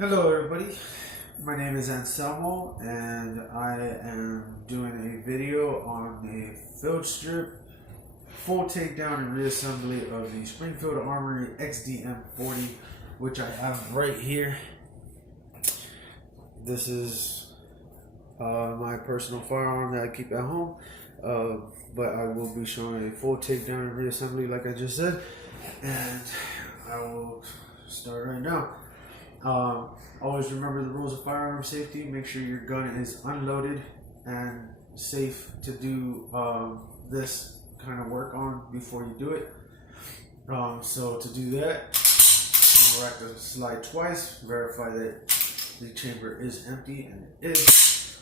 Hello everybody, my name is Anselmo and I am doing a video on a field strip full takedown and reassembly of the Springfield Armory XDM 40, which I have right here. This is my personal firearm that I keep at home, but I will be showing a full takedown and reassembly like I just said, and I will start right now. Always remember the rules of firearm safety. Make sure your gun is unloaded and safe to do this kind of work on before you do it. So to do that, you rack the slide twice, verify that the chamber is empty, and it is.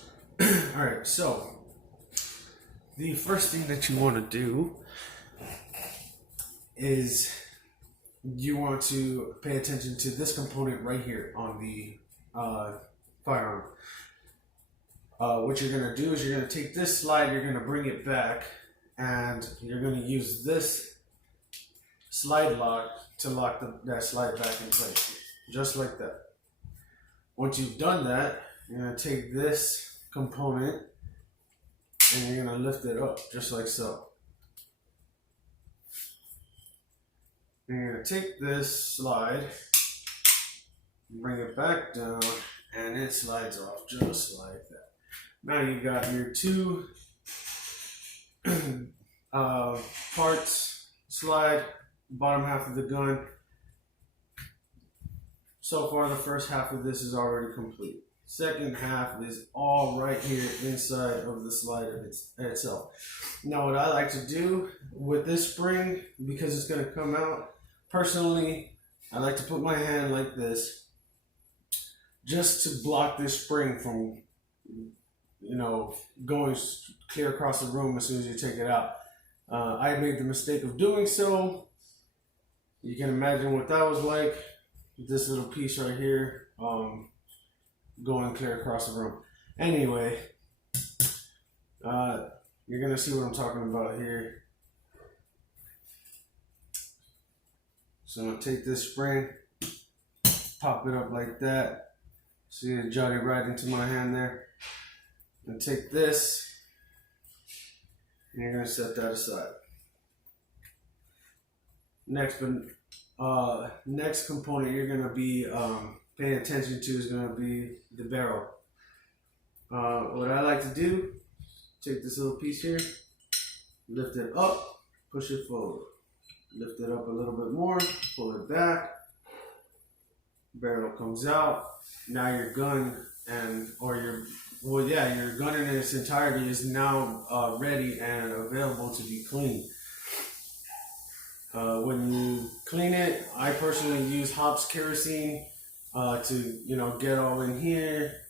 Alright, so the first thing that you want to do is you want to pay attention to this component right here on the firearm. What you're going to do is you're going to take this slide, you're going to bring it back, and you're going to use this slide lock to lock that slide back in place, just like that. Once you've done that, you're going to take this component and you're going to lift it up, just like so. You're going to take this slide, bring it back down, and it slides off just like that. Now you got your two parts slide, bottom half of the gun. So far the first half of this is already complete. Second half is all right here inside of the slide itself. Now what I like to do with this spring, because it's going to come out, personally, I like to put my hand like this just to block this spring from, going clear across the room as soon as you take it out. I made the mistake of doing so. You can imagine what that was like. This little piece right here, going clear across the room. Anyway, you're going to see what I'm talking about here. So I'm going to take this spring, pop it up like that. See it jot it right into my hand there. And take this, and you're going to set that aside. Next component you're going to be paying attention to is going to be the barrel. What I like to do, take this little piece here, lift it up, push it forward. Lift it up a little bit more, pull it back, barrel comes out. Now your gun your gun in its entirety is now ready and available to be cleaned. When you clean it, I personally use Hops kerosene to get all in here,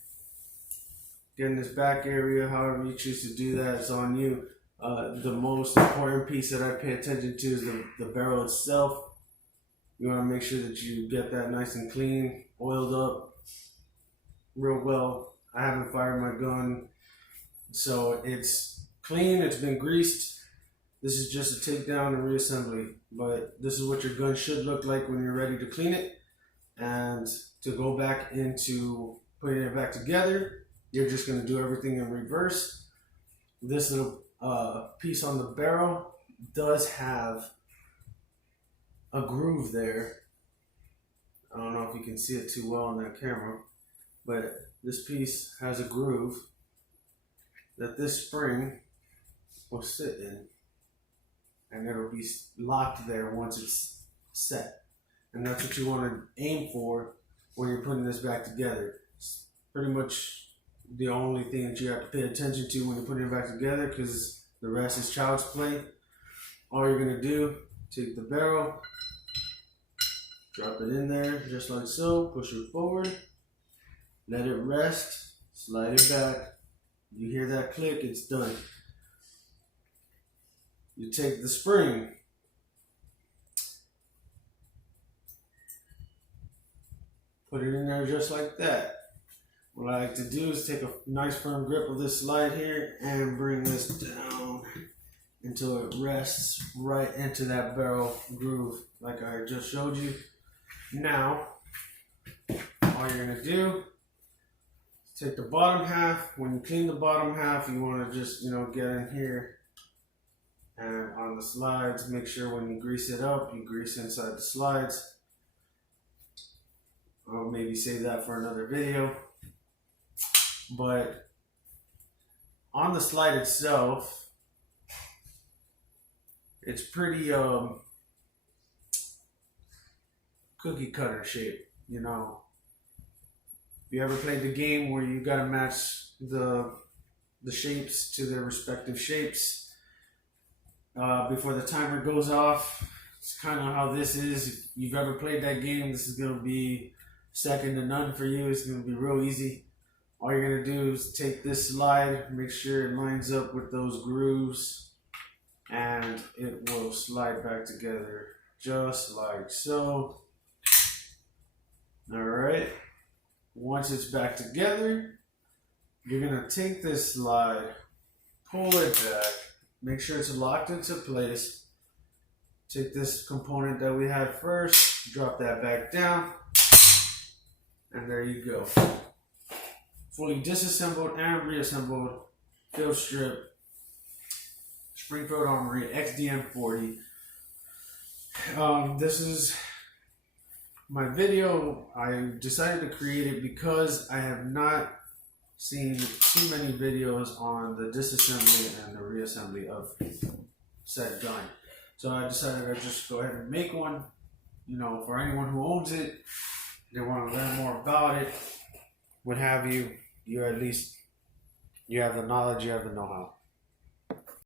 get in this back area. However you choose to do that, it's on you. The most important piece that I pay attention to is the barrel itself. You want to make sure that you get that nice and clean, oiled up real well. I haven't fired my gun, so it's clean, it's been greased. This is just a takedown and reassembly, but this is what your gun should look like when you're ready to clean it. And to go back into putting it back together, you're just going to do everything in reverse. This little piece on the barrel does have a groove there. I don't know if you can see it too well on that camera, but this piece has a groove that this spring will sit in, and it'll be locked there once it's set. And that's what you want to aim for when you're putting this back together. It's pretty much the only thing that you have to pay attention to when you're putting it back together, because the rest is child's play. All you're going to do, take the barrel, drop it in there just like so, push it forward, let it rest, slide it back. You hear that click, it's done. You take the spring, put it in there just like that. What I like to do is take a nice firm grip of this slide here and bring this down until it rests right into that barrel groove like I just showed you. Now, all you're gonna do is take the bottom half. When you clean the bottom half, you want to just, get in here and on the slides, make sure when you grease it up, you grease inside the slides. I'll maybe save that for another video. But on the slide itself, it's pretty cookie cutter shape, If you ever played the game where you gotta match the shapes to their respective shapes before the timer goes off, it's kind of how this is. If you've ever played that game, this is gonna be second to none for you. It's gonna be real easy. All you're gonna do is take this slide, make sure it lines up with those grooves, and it will slide back together just like so. All right. Once it's back together, you're gonna take this slide, pull it back, make sure it's locked into place. Take this component that we had first, drop that back down, and there you go. Fully disassembled and reassembled field strip Springfield Armory XDM 40. This is my video. I decided to create it because I have not seen too many videos on the disassembly and the reassembly of said gun. So I decided I'd just go ahead and make one. For anyone who owns it, they want to learn more about it, what have you. You at least, you have the knowledge, you have the know-how.